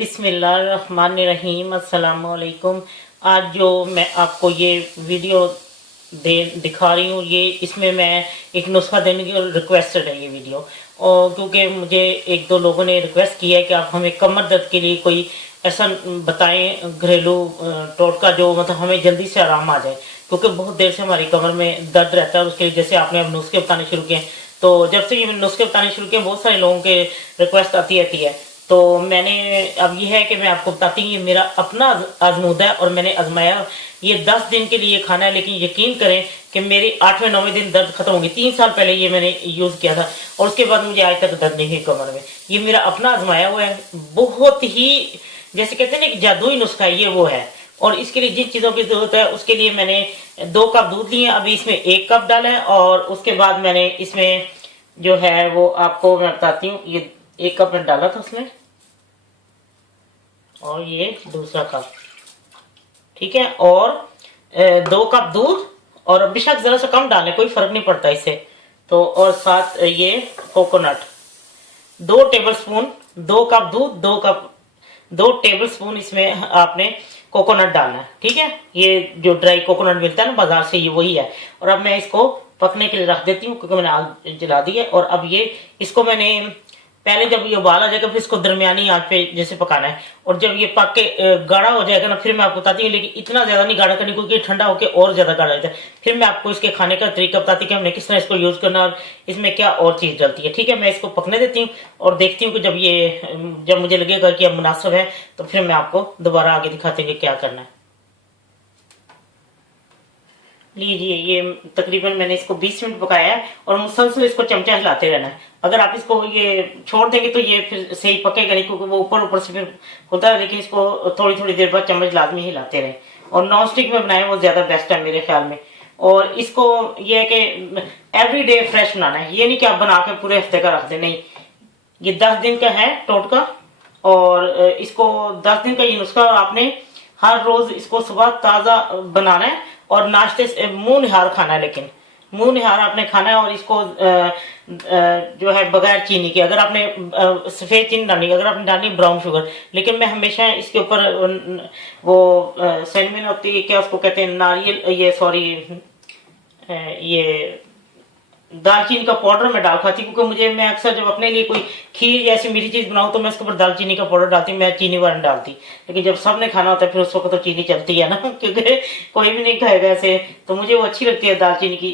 बिस्मिल्लाहिर्रहमानिर्रहीम अस्सलाम वालेकुम। आज जो मैं आपको ये वीडियो दिखा रही हूँ, ये इसमें मैं एक नुस्खा देने की रिक्वेस्टेड है ये वीडियो। और क्योंकि मुझे एक दो लोगों ने रिक्वेस्ट किया है कि आप हमें कमर दर्द के लिए कोई ऐसा बताएं घरेलू टोटका जो मतलब हमें जल्दी से आराम आ जाए, क्योंकि बहुत देर से हमारी कमर में दर्द रहता है। उसके लिए जैसे आपने अब नुस्खे बताने शुरू किए, तो जब से ये नुस्खे बताने शुरू किए बहुत सारे लोगों के रिक्वेस्ट आती रहती है। तो मैंने अब ये है कि मैं आपको बताती हूँ, ये मेरा अपना आजमूदा है और मैंने आजमाया। ये 10 दिन के लिए खाना है, लेकिन यकीन करें कि मेरी 8वें 9वें दिन दर्द खत्म होगी। 3 साल पहले ये मैंने यूज किया था और उसके बाद मुझे आज तक दर्द नहीं हुई कमर में। ये मेरा अपना आजमाया हुआ है, बहुत ही जैसे कहते हैं ना कि जादुई नुस्खा है ये, वो है। और इसके लिए जिन चीज़ों की जरूरत है उसके लिए मैंने 2 कप दूध लिए, अभी इसमें 1 कप डाला है। और उसके बाद मैंने इसमें जो है वो आपको मैं बताती हूँ, ये 1 कप में डाला था उसमें, और ये दूसरा कप, ठीक है। और 2 कप दूध, और बेशक जरा सा कम डालें, कोई फर्क नहीं पड़ता इससे। तो और साथ ये कोकोनट 2 टेबलस्पून, 2 कप दूध, 2 टेबलस्पून इसमें आपने कोकोनट डालना है, ठीक है। ये जो ड्राई कोकोनट मिलता है ना बाजार से, ये वही है। और अब मैं इसको पकने के लिए रख देती हूँ, क्योंकि मैंने आग जला दी है। और अब ये इसको मैंने पहले जब ये उबाल आ जाएगा फिर इसको दरमियानी आंच पे जैसे पकाना है, और जब ये पक के गाढ़ा हो जाएगा ना फिर मैं आपको बताती हूँ। लेकिन इतना ज्यादा नहीं गाढ़ा करनी, क्योंकि ठंडा होकर और ज्यादा गाढ़ा हो जाता है। फिर मैं आपको इसके खाने का तरीका बताती हूँ कि हमने किस तरह इसको यूज करना और इसमें क्या और चीज डलती है, ठीक है। मैं इसको पकने देती हूँ और देखती हूँ कि जब मुझे लगेगा कि अब मुनासिब है तो फिर मैं आपको दोबारा आगे दिखाती हूँ क्या करना है। लीजिए, ये तकरीबन मैंने इसको 20 मिनट पकाया है और मुसलसल इसको चमचा हिलाते रहना है। अगर आप इसको ये छोड़ देंगे तो ये फिर सही पकेगा नहीं, क्योंकि वो ऊपर ऊपर से फिर खुलता है। लेकिन इसको थोड़ी थोड़ी देर बाद चम्मच लाजमी हिलाते रहे, और नॉन स्टिक में बनाए वो ज्यादा बेस्ट है मेरे ख्याल में। और इसको ये है कि एवरी डे फ्रेश बनाना है, ये नहीं कि आप बना के पूरे हफ्ते का रख दें, नहीं। ये 10 दिन का है टोटका, और इसको 10 दिन का ये नुस्खा, और आपने हर रोज इसको सुबह ताजा बनाना है और नाश्ते से मुंह निहार खाना है। लेकिन मुंह निहार आपने खाना है, और इसको जो है बगैर चीनी के। अगर आपने सफेद चीनी डालनी, अगर आपने डालनी ब्राउन शुगर। लेकिन मैं हमेशा इसके ऊपर वो सैनमिन होती है, क्या उसको कहते हैं, नारियल, ये सॉरी, ये दालचीनी का पाउडर मैं डाल खाती हूँ, क्योंकि मैं अक्सर जब अपने लिए कोई खीर या ऐसी मीठी चीज बनाऊँ तो मैं इसके ऊपर दालचीनी का पाउडर डालती हूँ, मैं चीनी वाला डालती। लेकिन जब सबने खाना होता है फिर उस वक्त तो चीनी चलती है ना, क्योंकि कोई भी नहीं खाएगा ऐसे। तो मुझे वो अच्छी लगती है दालचीनी की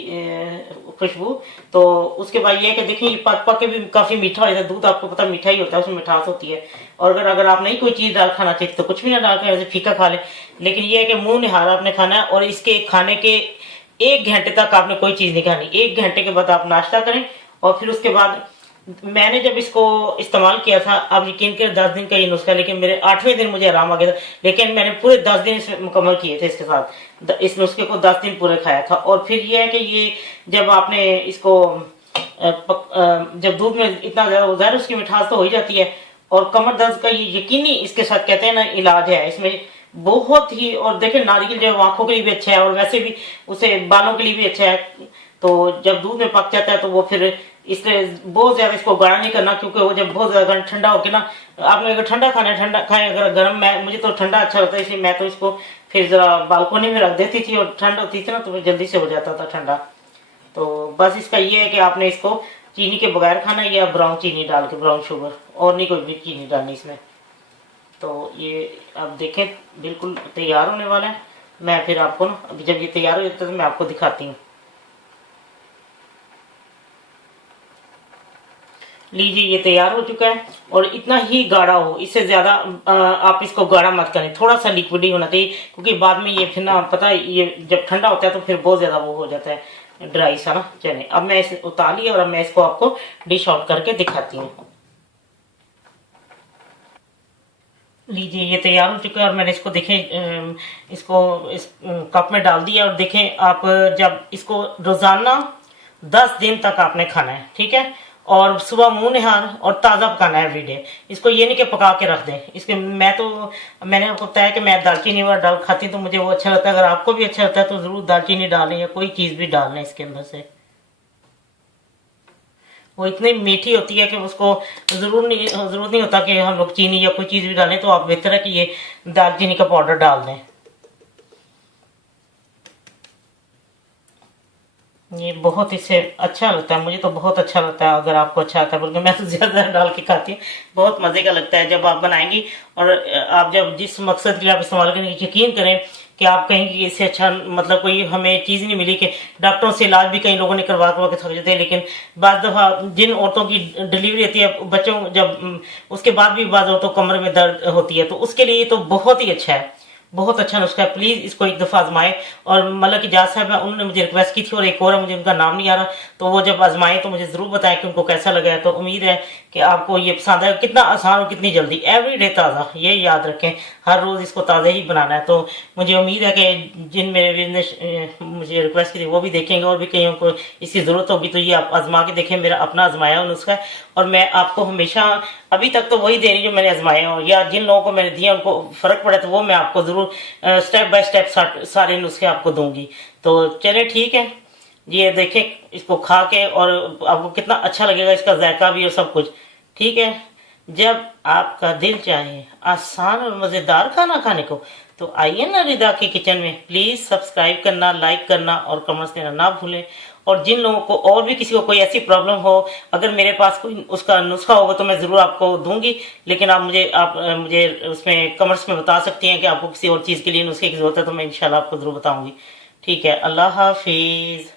खुशबू। तो उसके बाद ये है कि देखिए ये पक पक के भी काफी मीठा हो जाता है। दूध आपको पता मीठा ही होता है, उसमें मिठास होती है। और अगर आप नहीं कोई चीज डाल खाना चाहिए तो कुछ भी ना डाल कर ऐसे फीका खा ले। लेकिन ये है कि मुंह निहार आपने खाना है, और इसके खाने के 1 घंटे तक आपने कोई चीज नहीं खानी। 1 घंटे के बाद आप नाश्ता करें, और फिर उसके बाद मैंने जब इसको इस्तेमाल किया था, अब यकीन करें 10 दिन का ये नुस्खा, लेकिन मेरे 8वें दिन मुझे आराम आ गया था। लेकिन मैंने पूरे 10 दिन इसमें मुकम्मल किए थे इसके साथ, इस नुस्खे को 10 दिन पूरे खाया था। और फिर ये है कि ये जब आपने इसको जब दूध में इतना ज्यादा हो जाए उसकी मिठास तो हो ही जाती है। और कमर दर्द का ये यकीनी इसके साथ कहते हैं ना इलाज है इसमें बहुत ही। और देखिए नारियल जो आंखों के लिए भी अच्छा है, और वैसे भी उसे बालों के लिए भी अच्छा है। तो जब दूध में पक जाता है तो वो फिर इसलिए बहुत ज्यादा इसको गाढ़ा नहीं करना, क्योंकि वो जब बहुत ज्यादा ठंडा होके ना, आपने अगर ठंडा खाना है ठंडा खाएं, अगर गर्म, मुझे तो ठंडा अच्छा लगता है, इसलिए मैं तो इसको फिर जरा बालकोनी में रख देती थी, और ठंड होती थी ना तो फिर जल्दी से हो जाता था ठंडा। तो बस इसका ये है कि आपने इसको चीनी के बगैर खाना है, या ब्राउन चीनी डाल के, ब्राउन शुगर, और नहीं कोई भी चीनी डालनी इसमें। तो ये अब देखें बिल्कुल तैयार होने वाला है। मैं फिर आपको ना अभी जब ये तैयार हो जाता है तो मैं आपको दिखाती हूँ। लीजिए ये तैयार हो चुका है, और इतना ही गाढ़ा हो, इससे ज्यादा आप इसको गाढ़ा मत करें, थोड़ा सा लिक्विड ही होना चाहिए। क्योंकि बाद में ये फिर ना पता है, ये जब ठंडा होता है तो फिर बहुत ज्यादा वो हो जाता है ड्राई सा ना। चले अब मैं इसे उतार लिया, और अब मैं इसको आपको डिश आउट करके दिखाती हूँ। लीजिए ये तैयार हो चुका है, और मैंने इसको देखें इसको इस कप में डाल दिया। और देखें आप जब इसको रोजाना 10 दिन तक आपने खाना है, ठीक है। और सुबह मुंह निहार और ताज़ा पकाना है एवरीडे। इसको ये नहीं कि पका के रख दें। इसके मैंने आपको बताया कि मैं दालचीनी वाला डाल खाती हूँ, तो मुझे वो अच्छा लगता है। अगर आपको भी अच्छा लगता है तो जरूर दालचीनी डालें, या कोई चीज़ भी डाल लें इसके अंदर से। वो इतनी मीठी होती है कि उसको जरूरत नहीं होता कि हम लोग चीनी या कोई चीज़ भी डालें, तो आप बेहतर है कि ये दालचीनी का पाउडर डाल दें। ये बहुत इससे अच्छा लगता है, मुझे तो बहुत अच्छा लगता है। अगर आपको अच्छा लगता है, बल्कि मैं तो ज़्यादा डाल के खाती हूँ, बहुत मज़े का लगता है जब आप बनाएंगी। और आप जब जिस मकसद के लिए आप इस्तेमाल करेंगे, यकीन करें कि आप कहेंगे कि इससे अच्छा मतलब कोई हमें चीज़ नहीं मिली। कि डॉक्टरों से इलाज भी कई लोगों ने करवा करवा के थक जाते हैं, लेकिन बाद दफ़ा जिन औरतों की डिलीवरी होती है, बच्चों जब उसके बाद भी बाद औरतों कमर में दर्द होती है, तो उसके लिए तो बहुत ही अच्छा है, बहुत अच्छा नुस्खा है। प्लीज इसको एक दफा आजमाएं। और मलक इजाज साहब है, उन्होंने मुझे रिक्वेस्ट की थी, और एक और है, मुझे उनका नाम नहीं आ रहा, तो वो जब आजमाएं तो मुझे जरूर बताएं कि उनको कैसा लगा है। तो उम्मीद है कि आपको ये पसंद है। कितना आसान और कितनी जल्दी, एवरीडे ताज़ा, ये याद रखें, हर रोज इसको ताज़ा ही बनाना है। तो मुझे उम्मीद है कि जिन मेरे बिजनेस मुझे रिक्वेस्ट की थी वो भी देखेंगे, और भी कईयों को इसकी जरूरत होगी, तो ये आप आजमा के देखें। मेरा अपना आजमाया हुआ नुस्खा है, और मैं आपको हमेशा अभी तक तो वही दे रही जो मैंने आजमाए हो, या जिन लोगों को मैंने दिया उनको फर्क पड़ा तो वो मैं आपको जरूर स्टेप बाय स्टेप सारे नुस्खे आपको दूंगी। तो चले ठीक है, ये देखें इसको खा के, और आपको कितना अच्छा लगेगा, इसका जायका भी और सब कुछ। ठीक है, जब आपका दिल चाहे आसान और मज़ेदार खाना खाने को, तो आइए ना रिदा की किचन में। प्लीज़ सब्सक्राइब करना, लाइक करना और कमेंट्स देना ना भूलें। और जिन लोगों को और भी किसी को कोई ऐसी प्रॉब्लम हो, अगर मेरे पास कोई उसका नुस्खा होगा तो मैं ज़रूर आपको दूंगी। लेकिन आप मुझे उसमें कमेंट्स में बता सकती हैं कि आपको किसी और चीज़ के लिए नुस्खे की ज़रूरत है, तो मैं इंशाल्लाह आपको ज़रूर बताऊंगी। ठीक है, अल्लाह हाफिज़।